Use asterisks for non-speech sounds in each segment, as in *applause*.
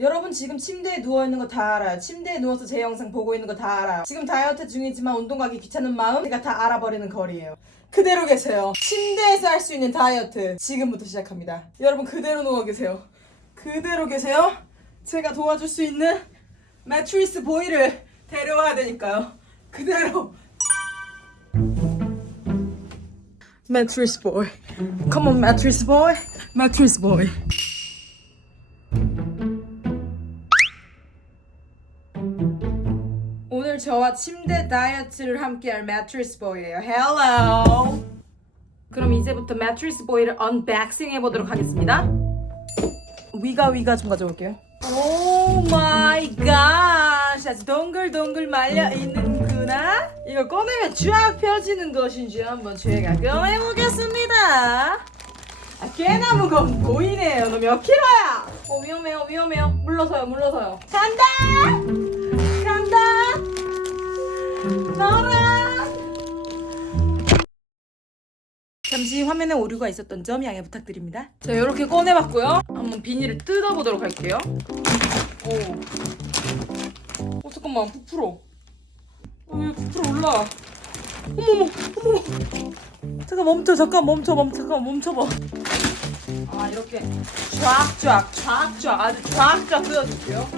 여러분 지금 침대에 누워 있는 거 다 알아요. 침대에 누워서 제 영상 보고 있는 거 다 알아요. 지금 다이어트 중이지만 운동 가기 귀찮은 마음 제가 다 알아버리는 거리예요. 그대로 계세요. 침대에서 할 수 있는 다이어트 지금부터 시작합니다. 여러분 그대로 누워 계세요. 그대로 계세요. 제가 도와줄 수 있는 매트리스 보이를 데려와야 되니까요. 그대로. 매트리스 보이. Come on, 매트리스 보이. 매트리스 보이. 저와 침대 다이어트를 함께할 매트리스 보이예요. Hello. 그럼 이제부터 매트리스 보이를 언박싱 해보도록 하겠습니다. 위가 위가 좀 가져올게요. 오 마이 갓! 아주 동글동글 말려 있는구나. 이거 꺼내면 쫙 펴지는 것인지 한번 제가 꺼내보겠습니다. 아, 꽤나 무거운 보이네요. 너 몇 킬로야? 어 위험해요, 위험해요. 물러서요, 물러서요. 간다! 잠시 화면에 오류가 있었던 점 양해 부탁드립니다. 자, 이렇게 꺼내봤고요. 한번 비닐을 뜯어보도록 할게요. 오. 어, 잠깐만, 부풀어. 어, 왜 부풀어 올라? 어머머, 어머머. 잠깐 멈춰, 잠깐 멈춰, 멈춰, 잠깐 멈춰봐. 아, 이렇게 쫙쫙, 쫙쫙, 아주 쫙쫙 뜯어줄게요.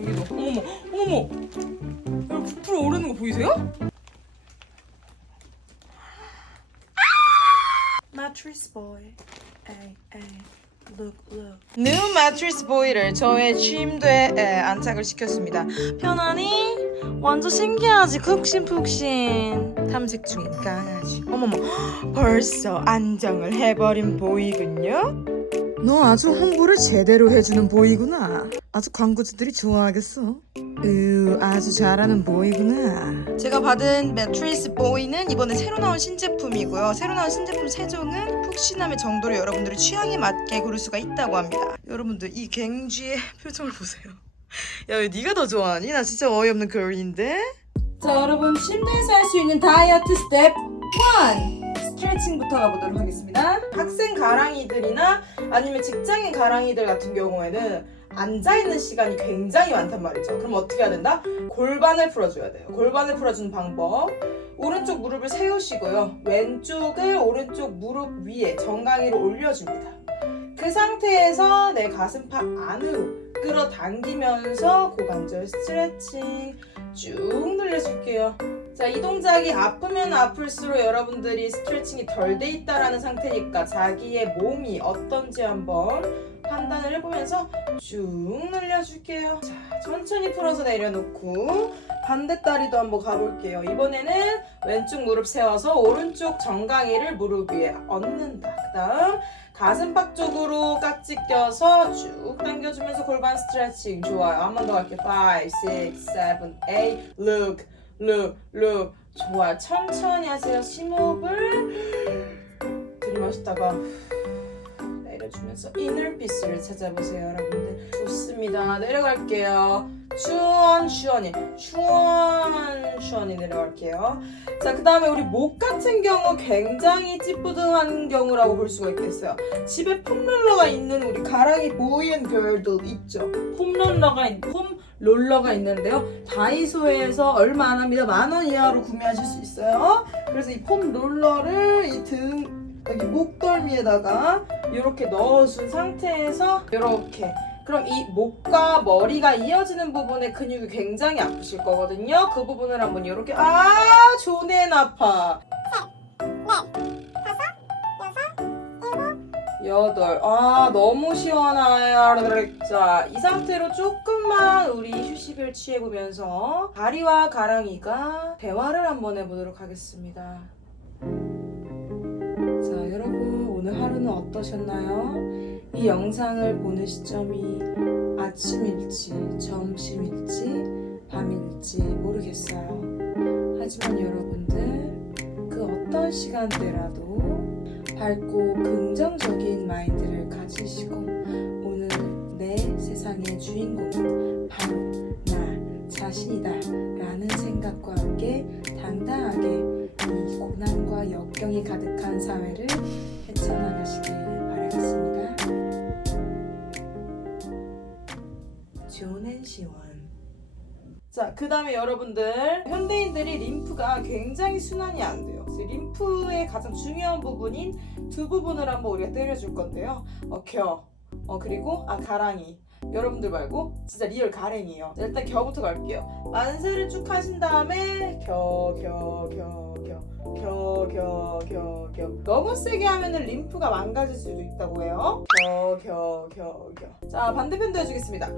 여기도. 어머머, 어머머. 여기 부풀어 오르는 거 보이세요? Mattress boy. 에이, 에이. Look, look. New mattress boy를 저의 침대에 안착을 시켰습니다. 편하니? 완전 신기하지? 푹신푹신. 탐색 중인 강아지. 어머머, *gasps* 벌써 안정을 해버린 보이군요. 너 아주 홍보를 제대로 해주는 보이구나. 아주 광고주들이 좋아하겠어. 으, 아주 잘하는 보이구나. 제가 받은 매트리스 보이는 이번에 새로 나온 신제품이고요. 새로 나온 신제품 세 종은 푹신함의 정도를 여러분들의 취향에 맞게 고를 수가 있다고 합니다. 여러분들 이 갱쥐의 *laughs* 표정을 보세요. 야, 왜 네가 더 좋아하니? 나 진짜 어이없는 걸인데. 자, 여러분 침대에서 할 수 있는 다이어트 스텝 1. 스트레칭부터 가보도록 하겠습니다. 학생 가랑이들이나 아니면 직장인 가랑이들 같은 경우에는 앉아있는 시간이 굉장히 많단 말이죠. 그럼 어떻게 해야 된다? 골반을 풀어줘야 돼요. 골반을 풀어주는 방법. 오른쪽 무릎을 세우시고요. 왼쪽을 오른쪽 무릎 위에 정강이로 올려줍니다. 그 상태에서 내 가슴팍 안으로 끌어당기면서 고관절 스트레칭 쭉 늘려줄게요. 자, 이 동작이 아프면 아플수록 여러분들이 스트레칭이 덜 돼 있다라는 상태니까 자기의 몸이 어떤지 한번 해보면서 쭉 늘려줄게요. 자, 천천히 풀어서 내려놓고 반대 다리도 한번 가볼게요. 이번에는 왼쪽 무릎 세워서 오른쪽 정강이를 무릎 위에 얹는다. 그 다음 가슴팍 쪽으로 깍지 껴서 쭉 당겨주면서 골반 스트레칭 좋아요. 한 번 더 갈게요. 5, 6, 7, 8 Look, 좋아요. 천천히 하세요. 심호흡을 들이마시다가 내려주면서 이너피스를 찾아보세요 여러분들. 좋습니다. 내려갈게요. 추원 추원이. 추원 추원이 내려갈게요. 자그 다음에 우리 목 같은 경우 굉장히 찌뿌둥한 경우라고 볼 수가 있겠어요. 집에 폼롤러가 있는 우리 가랑이 보이앤 걸들 있죠. 폼롤러가 있, 폼 롤러가 있는데요. 다이소에서 얼마 안 합니다. 만 원 이하로 구매하실 수 있어요. 그래서 이 폼 롤러를 이 등 여기 목덜미에다가 이렇게 넣어준 상태에서 이렇게 그럼 이 목과 머리가 이어지는 부분의 근육이 굉장히 아프실 거거든요. 그 부분을 한번 이렇게 아 조네 아파. 여덟 아 너무 시원해요. 자 이 상태로 조금만 우리 휴식을 취해보면서 다리와 가랑이가 대화를 한번 해보도록 하겠습니다. 오늘 하루는 어떠셨나요? 이 영상을 보는 시점이 아침일지, 점심일지, 밤일지 모르겠어요. 하지만 여러분들, 그 어떤 시간대라도 밝고 긍정적인 마인드를 가지시고, 오늘 내 세상의 주인공은 바로 나 자신이다. 라는 생각과 함께 당당하게 이 고난과 역경이 가득한 사회를 헤쳐나가시길 바라겠습니다. 좋은 시원. 자, 그 다음에 여러분들 현대인들이 림프가 굉장히 순환이 안 돼요. 림프의 가장 중요한 부분인 두 부분을 한번 우리가 때려줄 건데요. 어, 겨, 어 그리고 아 가랑이. 여러분들 말고 진짜 리얼 가랭이에요. 자, 일단 겨부터 갈게요. 만세를 쭉 하신 다음에 겨, 겨, 겨, 겨, 겨, 겨, 겨, 겨. 너무 세게 하면은 림프가 망가질 수도 있다고 해요. 겨, 겨, 겨, 겨. 자 반대편도 해주겠습니다.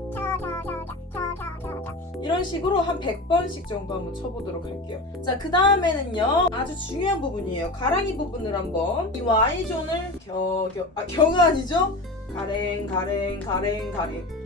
이런 식으로 한 100번씩 정도 한번 쳐보도록 할게요. 자, 그 다음에는요. 아주 중요한 부분이에요. 가랑이 부분을 한번 이 Y존을 겨, 겨, 아, 겨가 아니죠? 가랭, 가랭, 가랭, 가랭.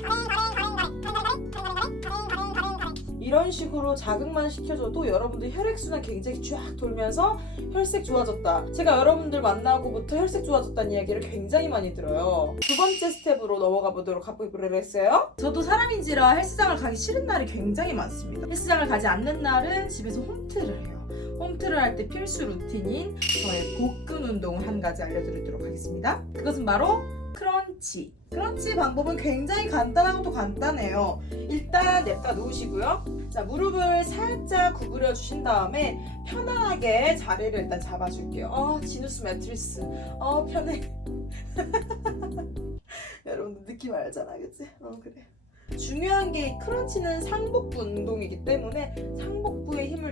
이런 식으로 자극만 시켜줘도 여러분들 혈액순환 굉장히 쫙 돌면서 혈색 좋아졌다. 제가 여러분들 만나고부터 혈색 좋아졌다는 이야기를 굉장히 많이 들어요. 두 번째 스텝으로 넘어가 보도록 하기로 했어요. 저도 사람인지라 헬스장을 가기 싫은 날이 굉장히 많습니다. 헬스장을 가지 않는 날은 집에서 홈트를 해요. 홈트를 할 때 필수 루틴인 저의 복근 운동을 한 가지 알려드리도록 하겠습니다. 그것은 바로 크런치. 크런치 방법은 굉장히 간단하고 또 간단해요. 일단 냅다 놓으시고요. 자, 무릎을 살짝 구부려 주신 다음에 편안하게 자리를 일단 잡아줄게요. 어, 지누스 매트리스. 어, 편해. *laughs* 여러분들 느낌 알잖아, 그치? 어, 그래. 중요한 게이 크런치는 상복부 운동이기 때문에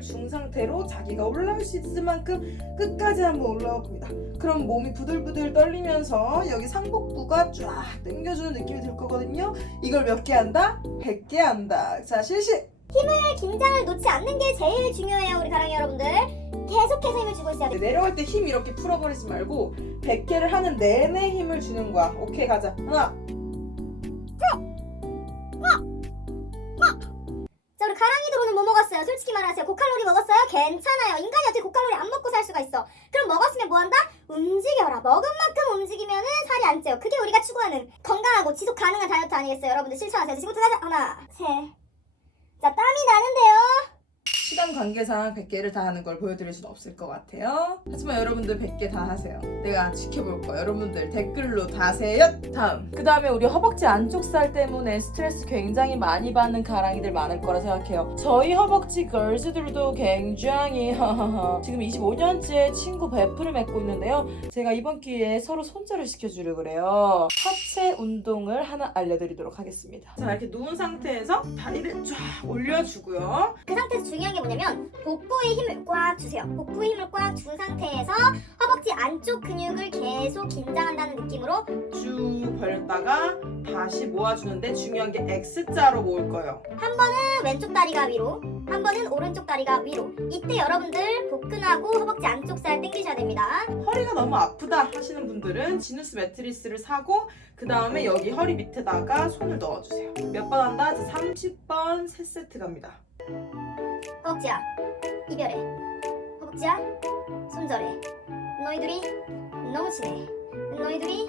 준 상태로 자기가 올라올 수 있을 만큼 끝까지 한번 올라와 봅니다. 그럼 몸이 부들부들 떨리면서 여기 상복부가 쫙 당겨주는 느낌이 들 거거든요. 이걸 몇 개 한다? 100개 한다. 자, 실시! 긴장을 놓지 않는 게 제일 중요해요 우리 가랑이 여러분들 계속해서 힘을 주고 있어야 돼요 내려갈 때힘 이렇게 풀어버리지 말고 100개를 하는 내내 힘을 주는 거야. 오케이, 가자. 하나, 괜찮아요. 인간이 어떻게 고칼로리 안 먹고 살 수가 있어. 그럼 먹었으면 뭐 한다? 움직여라. 먹은 만큼 움직이면은 살이 안 쪄요. 그게 우리가 추구하는 건강하고 지속 가능한 다이어트 아니겠어요? 여러분들 실천하세요. 지금부터 하나 셋 자 땀이 나는데요 시간 관계상 100개를 다 하는 걸 보여드릴 수는 없을 것 같아요. 하지만 여러분들 100개 다 하세요. 내가 지켜볼 거야. 여러분들 댓글로 다세요. 다음. 그 다음에 우리 허벅지 안쪽 살 때문에 스트레스 굉장히 많이 받는 가랑이들 많을 거라 생각해요. 저희 허벅지 걸즈들도 굉장히 *laughs* 지금 25년째 친구 베프를 맺고 있는데요. 제가 이번 기회에 서로 손절을 시켜주려 그래요. 하체 운동을 하나 알려드리도록 하겠습니다. 자 이렇게 누운 상태에서 다리를 쫙 올려주고요. 그 상태에서 중요한 게 뭐냐 면 복부에 힘을 꽉 주세요. 복부에 힘을 꽉 준 상태에서 허벅지 안쪽 근육을 계속 긴장한다는 느낌으로 쭉 벌렸다가 다시 모아주는데 중요한 게 X자로 모을 거예요. 한 번은 왼쪽 다리가 위로, 한 번은 오른쪽 다리가 위로. 이때 여러분들 복근하고 허벅지 안쪽 살 당기셔야 됩니다. 허리가 너무 아프다 하시는 분들은 지누스 매트리스를 사고 그 다음에 여기 허리 밑에다가 손을 넣어주세요. 몇 번 한다? 30번 3세트 갑니다. 허벅지야, 이별해. 허벅지야, 손절해. 너희들이 너무 친해. 너희들이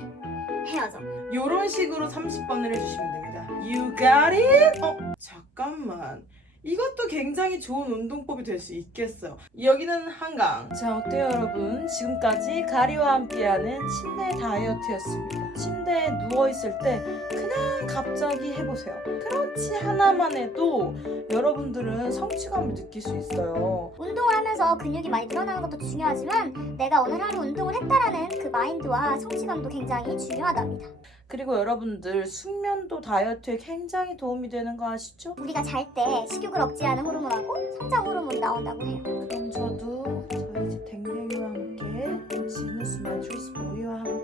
헤어져. 이런 식으로 30번을 해주시면 됩니다. You got it? 어, 잠깐만. 이것도 굉장히 좋은 운동법이 될 수 있겠어요. 여기는 한강. 자, 어때요, 여러분? 지금까지 가리와 함께하는 침대 다이어트였습니다. 침대에 누워있을 때 그냥 갑자기 해보세요. 크런치 하나만 해도 여러분들은 성취감을 느낄 수 있어요. 운동을 하면서 근육이 많이 늘어나는 것도 중요하지만 내가 오늘 하루 운동을 했다라는 그 마인드와 성취감도 굉장히 중요하답니다. 그리고 여러분들 숙면도 다이어트에 굉장히 도움이 되는 거 아시죠? 우리가 잘 때 식욕을 억제하는 호르몬하고 성장 호르몬이 나온다고 해요. 그럼 저도 저희 집 댕댕이와 함께 지누스 마트리스 보이와 함께